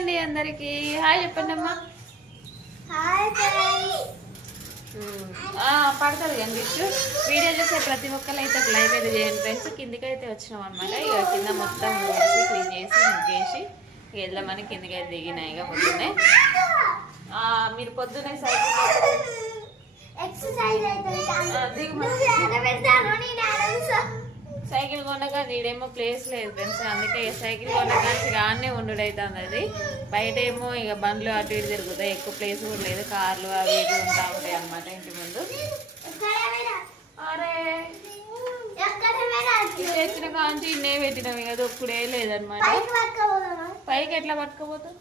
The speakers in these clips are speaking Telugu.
అండి అందరికి. హాయ్ చెప్పండి అమ్మా. పడుతుంది కానీ బిచ్చు వీడియో చూసే ప్రతి ఒక్కరు అయితే ఒక లైవ్ అయితే చేయండి ఫ్రెండ్స్. కిందికి అయితే వచ్చినాం అనమాట ఇక కింద మొత్తం వేసి క్లీన్ చేసి ముగ్గేసి వెళ్దామని కిందికి అయితే దిగినాయి. ఇక పొద్దున్నే. మీరు పొద్దున్నే సైకిల్ దిగు మరి. నువ్వు పెడతాను నేను ఆడను సైకిల్ కొనగా నీడేమో ప్లేస్ లేదు ఫ్రెండ్స్ అందుకే సైకిల్ కొనగా ఆడనే ఉండు అవుతుంది అది బయట ఏమో ఇక బండ్లు అటు ఇటు తిరుగుతాయి ఎక్కువ ప్లేస్ కూడా లేదు. కార్లు అవి ఇవి ఉంటా ఉంటాయి అన్నమాట ఇంటి ముందు. అరే! తెచ్చిన కాంచి ఇన్నే పెట్టినాం ఇక దొక్కుడే లేదనమాట పైకి ఎట్లా పట్టుకోపోతావు?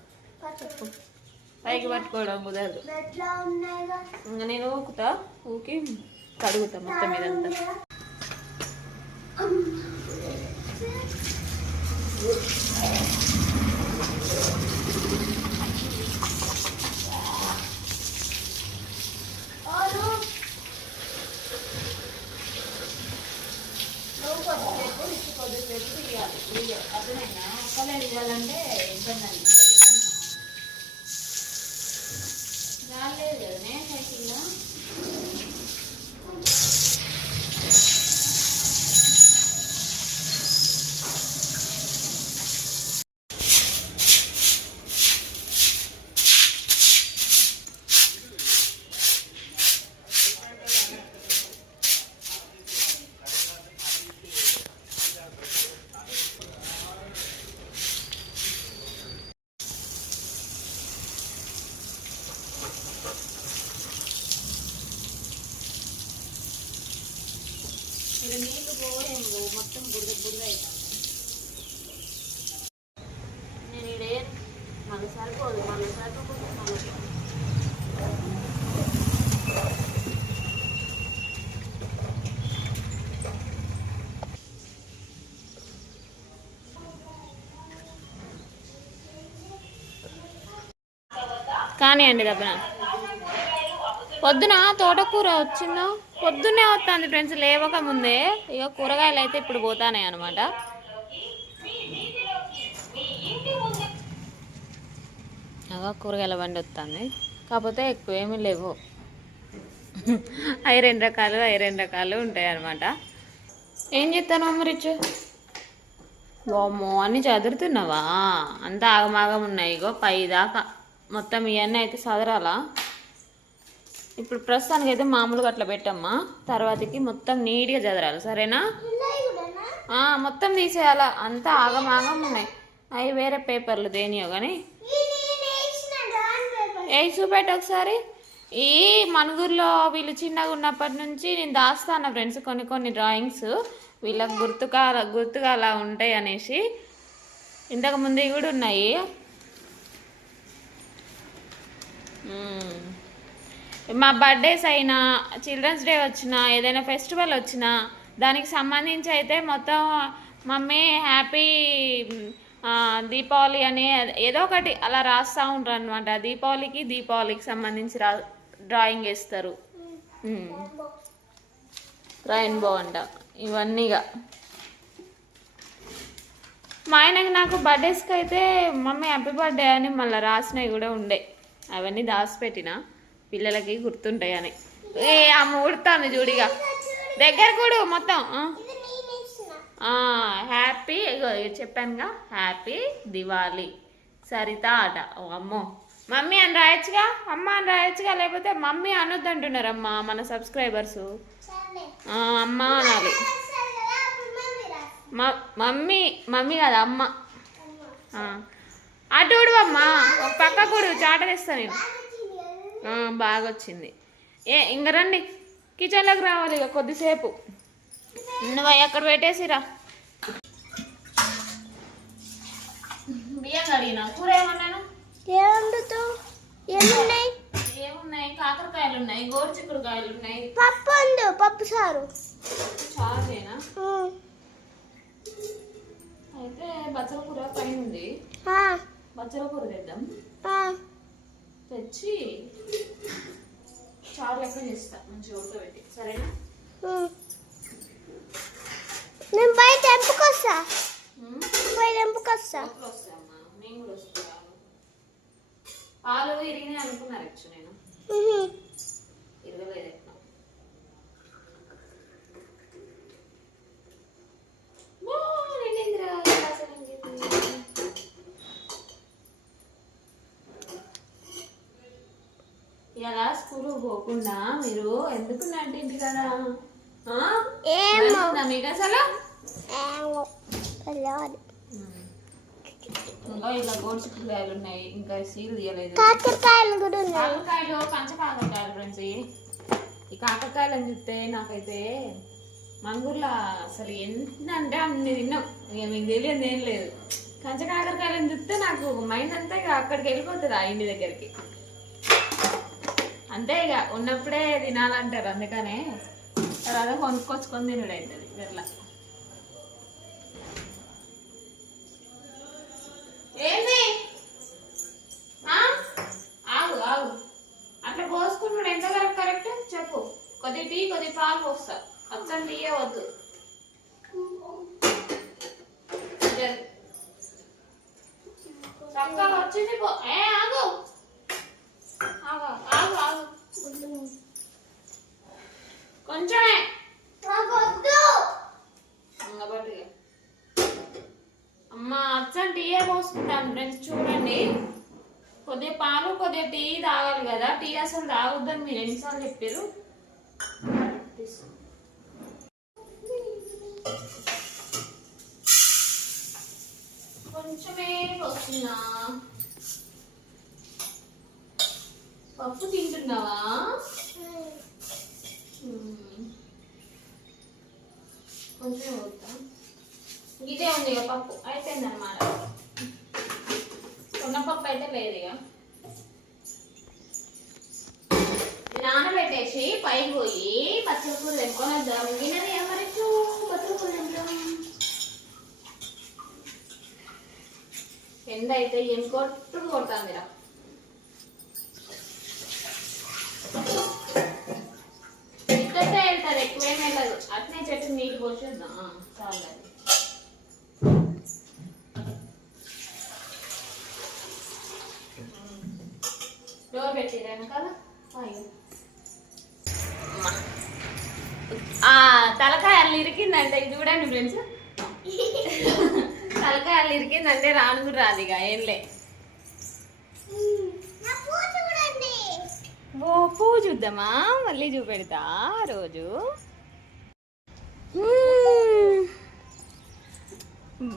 పైకి పట్టుకోవడం కుదరదు. నేను ఊకుతా? ఊకి కడుగుతా మొత్తం ఇదంతా. Pues, Fernando. సరిపోదు మళ్ళీ సరిపోతే కానివ్వండి దబ్బన పొద్దున తోటకూర వచ్చిందో? పొద్దున్నే వస్తుంది ఫ్రెండ్స్ లేవక ముందే. ఇక కూరగాయలు అయితే ఇప్పుడు పోతానే అనమాట అగా కూరగాయల బండి వస్తుంది. కాకపోతే ఎక్కువ ఏమీ లేవు. అవి రెండు రకాలు అవి రెండు రకాలు ఉంటాయి అనమాట ఏం చేస్తాను అమ్మ రిచ్? వామ్మో అన్ని చదురుతున్నావా? అంతా ఆగమాగం ఉన్నాయి. ఇగో పై దాకా. మొత్తం ఇవన్నీ అయితే చదరాలా? ఇప్పుడు ప్రస్తుతానికి అయితే మామూలుగా అట్లా పెట్టమ్మా. తర్వాతకి మొత్తం నీట్గా చదరాలి. సరేనా? మొత్తం తీసేయాలా? అంతా ఆగమాగం ఉన్నాయి. అవి వేరే పేపర్లు దేనియో కానీ ఏ చూపెట్టు ఒకసారి. ఈ మనుగురులో వీళ్ళు చిన్నగా ఉన్నప్పటి నుంచి నేను దాస్తాను ఫ్రెండ్స్ కొన్ని కొన్ని డ్రాయింగ్స్ వీళ్ళకి గుర్తుగా గుర్తుగా అలా ఉంటాయి అనేసి ఇంతకు ముందు కూడా ఉన్నాయి. మా బర్త్డేస్ అయినా చిల్డ్రన్స్ డే వచ్చినా ఏదైనా ఫెస్టివల్ వచ్చినా దానికి సంబంధించి అయితే మొత్తం మమ్మీ హ్యాపీ దీపావళి అని ఏదో ఒకటి అలా రాస్తూ ఉంటారు అనమాట దీపావళికి దీపావళికి సంబంధించి రా డ్రాయింగ్ వేస్తారు. రెయిన్బో అంట. ఇవన్నీగా. మా ఆయనకి నాకు బర్త్డేస్కి అయితే మమ్మీ హ్యాపీ బర్త్డే అని మళ్ళీ రాసినవి కూడా ఉండే. అవన్నీ దాచిపెట్టిన. పిల్లలకి గుర్తుంటాయి అని ఏ అమ్మ ఉడుతుంది చూడిగా దగ్గర కూడా మొత్తం. హ్యాపీ ఇగో ఇగో చెప్పానుగా హ్యాపీ దివాళీ. సరిత ఆట. ఓ అమ్మో. మమ్మీ అని రాయొచ్చుగా? అమ్మ అని రాయొచ్చుగా? లేకపోతే మమ్మీ అనొద్దు అంటున్నారమ్మా మన సబ్స్క్రైబర్స్. అమ్మ అనాలి. మ- మమ్మీ మమ్మీ కాదు అమ్మ. అటు ఉడువమ్మా పక్క కూడా చాట తెస్తా నేను. బాగా వచ్చింది ఏ ఇంక రండి. కిచెన్లోకి రావాలి ఇక కొద్దిసేపు. నువ్వు అక్కడ పెట్టేసిరా. బియ్యం కడిగినా? కూర ఏమన్నాను? ఏముండుతావు ఎన్నున్నాయి ఏమున్నాయి? కాకరకాయలు ఉన్నాయి గోరు చిక్కుడుకాయలు ఉన్నాయి పప్పు పప్పు సారు అయితే బచ్చల కూర పైన ఉంది. బచ్చల కూర తెద్దాం. తెచ్చి చారు లెక్క చేస్తా. మంచిగా ఉడకబెట్టి. సరేనా. నేను బయట. పోయి ఎంపుకొస్తా లోపల వస్తాయమ్మా నేను అనుకున్నారు. ఇరవై. ఇలా స్కూల్ పోకుండా మీరు ఎందుకు నటింటి కదా ఆ? ఏమో నడుస్తుందా మీకు అసలు ఇంకా ఇలా గోడు చిక్కుడుకాయలు ఉన్నాయి. ఇంకా సీలు తీయలేదు. కాకరకాయలు కూడా కాకరకాయలు పంచ కాకరకాయలు ఫ్రెండ్స్. ఈ కాకరకాయలను చూస్తే నాకైతే మంగూర్లో అసలు ఎంత అంటే అన్ని తిన్నాం. ఇక మీకు తెలియదు ఏం లేదు. కంచ కాకరకాయలను చూస్తే నాకు మైండ్ అంతా ఇక అక్కడికి వెళ్ళిపోతుంది ఆ ఇంటి దగ్గరికి. అంతే ఇక ఉన్నప్పుడే తినాలంటారు. అందుకనే తర్వాత కొనుక్కొచ్చుకొని తినడు అవుతుంది ఇట్లా ఏంది ఆ? ఆగు ఆగు అట్లా పోసుకుంటున్నాడు ఎంత వరకు కరెక్ట్ చెప్పు కొద్ది టీ కొద్ది పాలు పోస్తా టీయే వద్దు. చక్కగా వచ్చింది పో. ఏ ఆగు. ఆగు ఆగు ఆగు. కొంచెమే. ఇంకబట్టి అమ్మ అచ్చం టీయే పోసుకుంటాను ఫ్రెండ్స్ చూడండి. కొద్దిగా పాలు కొద్దిగా టీ తాగాలి కదా. టీ అసలు తాగొద్దని మీరు ఎన్నిసార్లు చెప్పారు పప్పు తింటున్నావా. కొంచెం పోతా ఇదే ఉంది ఇక పప్పు. అయిపోయింది అనమాట పప్పు అయితే లేదు ఇక. నానబెట్టేసి పైకి పోయి పచ్చిమిరపూలు తెంపుకొని వద్దాం. గిన్నెది ఎండ అయితే ఏం కొట్టుడు కొడుతుందిరా ఇక్కడే వెళ్తారు ఎక్కువేం వెళ్ళదు అట్నే చెట్టు నీటి పోసేద్దాం. ఆ, చాలు డోర్ పెట్టిరా వెనకాల? అయ్యో. ఆ తలకాయ అల్లు ఇరికిందంటే. ఇది చూడండి ఫ్రెండ్స్. తలకాయ ఇరికిందంటే రాను కూడా రాదు ఇక ఏంలే ఓ పువ్వు చూద్దామా? మళ్ళీ చూపెడతా రోజు.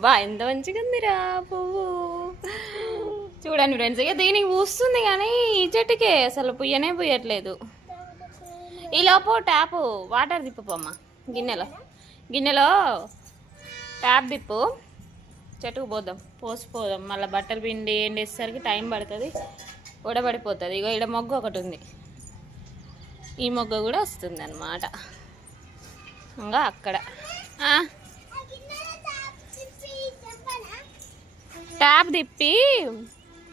బా ఎంత మంచిగా ఉందిరా పువ్వు. చూడండి ఫ్రెండ్స్ ఇక దీనికి పూస్తుంది కానీ ఈ చెట్టుకే అసలు పుయ్యనే పుయ్యట్లేదు. ఈ లోపు ట్యాప్ వాటర్ తిప్పుపోమ్మా గిన్నెలో. గిన్నెలో ట్యాప్ తిప్పు. చెట్టుకు పోదాం పోసిపోదాం. మళ్ళీ బట్టలు పిండి ఎండేసరికి టైం పడుతుంది ఉడబడిపోతుంది. ఇగో ఇక్కడ మొగ్గ ఒకటి ఉంది. ఈ మొగ్గ కూడా వస్తుంది అనమాట ఇంకా అక్కడ ట్యాప్ తిప్పి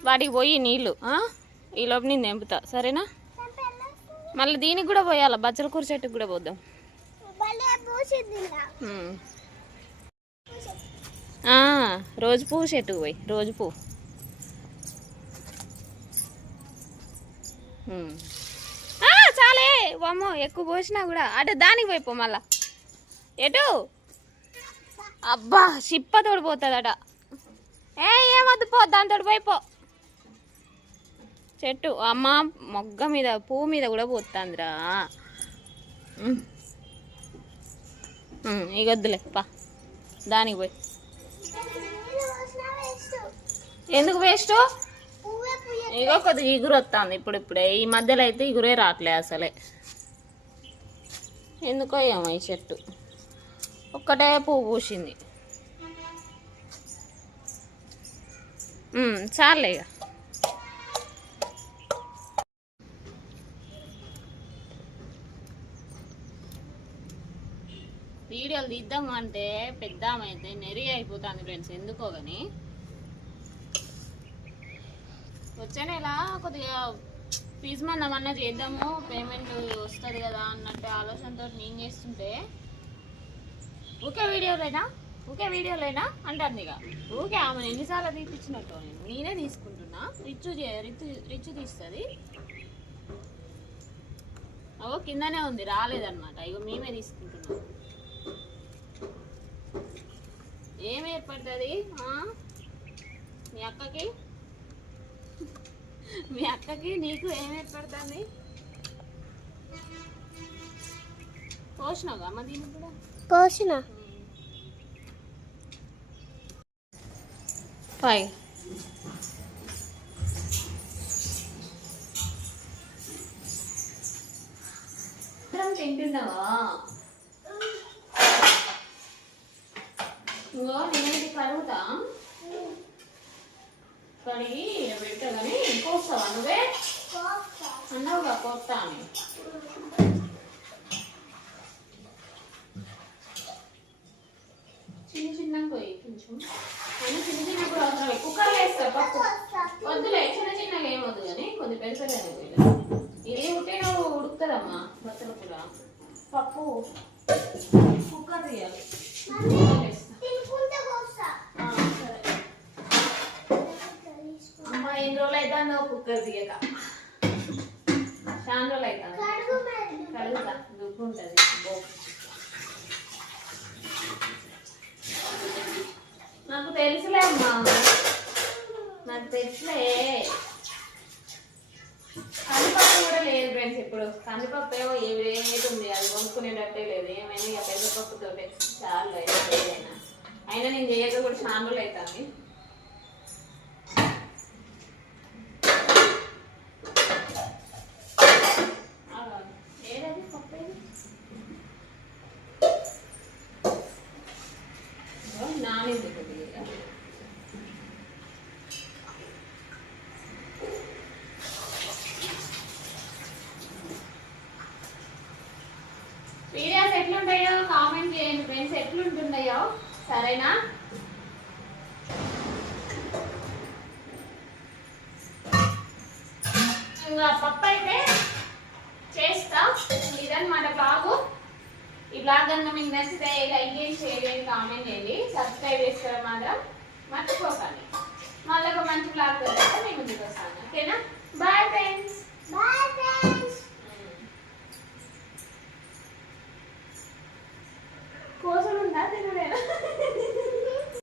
వాటికి పోయి నీళ్ళు? ఈ లోపు నేను తెంపుతా. సరేనా? మళ్ళీ దీనికి కూడా పోయాలి? బచ్చల కూర చెట్టుకు కూడా పోద్దాం. రోజు పువ్వు చెట్టుకు పోయి రోజు పువ్వు. ఆ, చాలే వామ్మో ఎక్కువ పోసినా కూడా. అటు దానికి పోయిపో మళ్ళా. ఎటు? అబ్బా చిప్ప తోడిపోతుందట ఏ ఏమద్దు పో తోడు పోయిపో చెట్టు అమ్మ మొగ్గ మీద పువ్వు మీద కూడా పోతుందిరా. ఇక వద్దులే పా. దానికి పోయి. ఎందుకు వేస్ట్? ఇగో కొద్దిగా ఇగురు వస్తుంది ఇప్పుడు ఇప్పుడే. ఈ మధ్యలో అయితే ఇగురే రావట్లే అసలే. ఎందుకో ఏమో ఈ చెట్టు. ఒక్కటే పువ్వు పూసింది. చాలే ఇక వీడియోలు తీద్దాం అంటే పెద్ద ఆమె అయితే నెరి అయిపోతుంది ఫ్రెండ్స్. ఎందుకో కానీ వచ్చే నెల కొద్దిగా ఫీజు మనం అన్న చేద్దాము పేమెంట్ వస్తుంది కదా అన్నట్టు ఆలోచనతో నేను చేస్తుంటే ఓకే వీడియోలేనా ఓకే వీడియోలేనా అంటుంది ఇక. ఓకే ఆమె ఎన్నిసార్లు తీపిచ్చినట్టు నేను నేనే తీసుకుంటున్నా. రిచ్చు రిచ్చు రిచ్చు తీస్తుంది. అవో కిందనే ఉంది. రాలేదన్నమాట. ఇగో మేమే తీసుకుంటున్నాం. ఏం ఏర్పడుతుంది? మీ అక్కకి? మీ అక్కకి నీకు ఏం ఏర్పడుతుంది? పోసినావు అమ్మ దీనికి కూడా? పోసిన ఫైవ్. తింటున్నావా? ఇంకో నేను ఇది కడుగుతా కడిగి పెట్టా కానీ కోస్తావా నువ్వే అని చిన్న చిన్న పోయి కొంచెం అయినా చిన్న చిన్న కూడా అవసరం కుక్కర్లో వేస్తా పప్పు వద్దులే చిన్న చిన్నగా ఏమొద్దు కానీ కొద్ది పెడతలేను ఇది ఉంటే నువ్వు ఉడుకుతుందమ్మా బత్తల కూర పప్పు కుక్కర్ తీయాలి అమ్మ ఎన్ని రోజులు నువ్వు కుక్కర్ తీయక చాలా రోజులు అవుతా కడుగు మరి కడుగుతా దుప్పు ఉంటుంది బో నాకు తెలుసులే అమ్మా నాకు తెలుసులే కందిపప్పు కూడా లేదు ఫ్రెండ్స్ ఇప్పుడు కందిపప్పు ఏమో ఏమి రేట్ ఉంది? అది కొనుక్కునేటట్టే లేదు. ఏమైనా ఇక పెద్దపప్పుతో చాలు అయినా అయినా నేను చేయక కూడా చాలా రోజులు అవుతుంది సరేనా? ఇంకా పప్పు అయితే చేస్తా. ఇదన్నమాట బాగు ఈ బ్లాగ్ కనుక మీకు నచ్చితే లైక్ చేయండి షేర్ చేయండి కామెంట్ చేయండి. సబ్స్క్రైబ్ చేస్తారా మాత్రం మర్చిపోకండి. మళ్ళీ ఒక మంచి బ్లాగ్ మేము ముందుకు వస్తాను ఓకేనా? Bye friends. Bye friends. ¿Puedo solo un date, Lorena?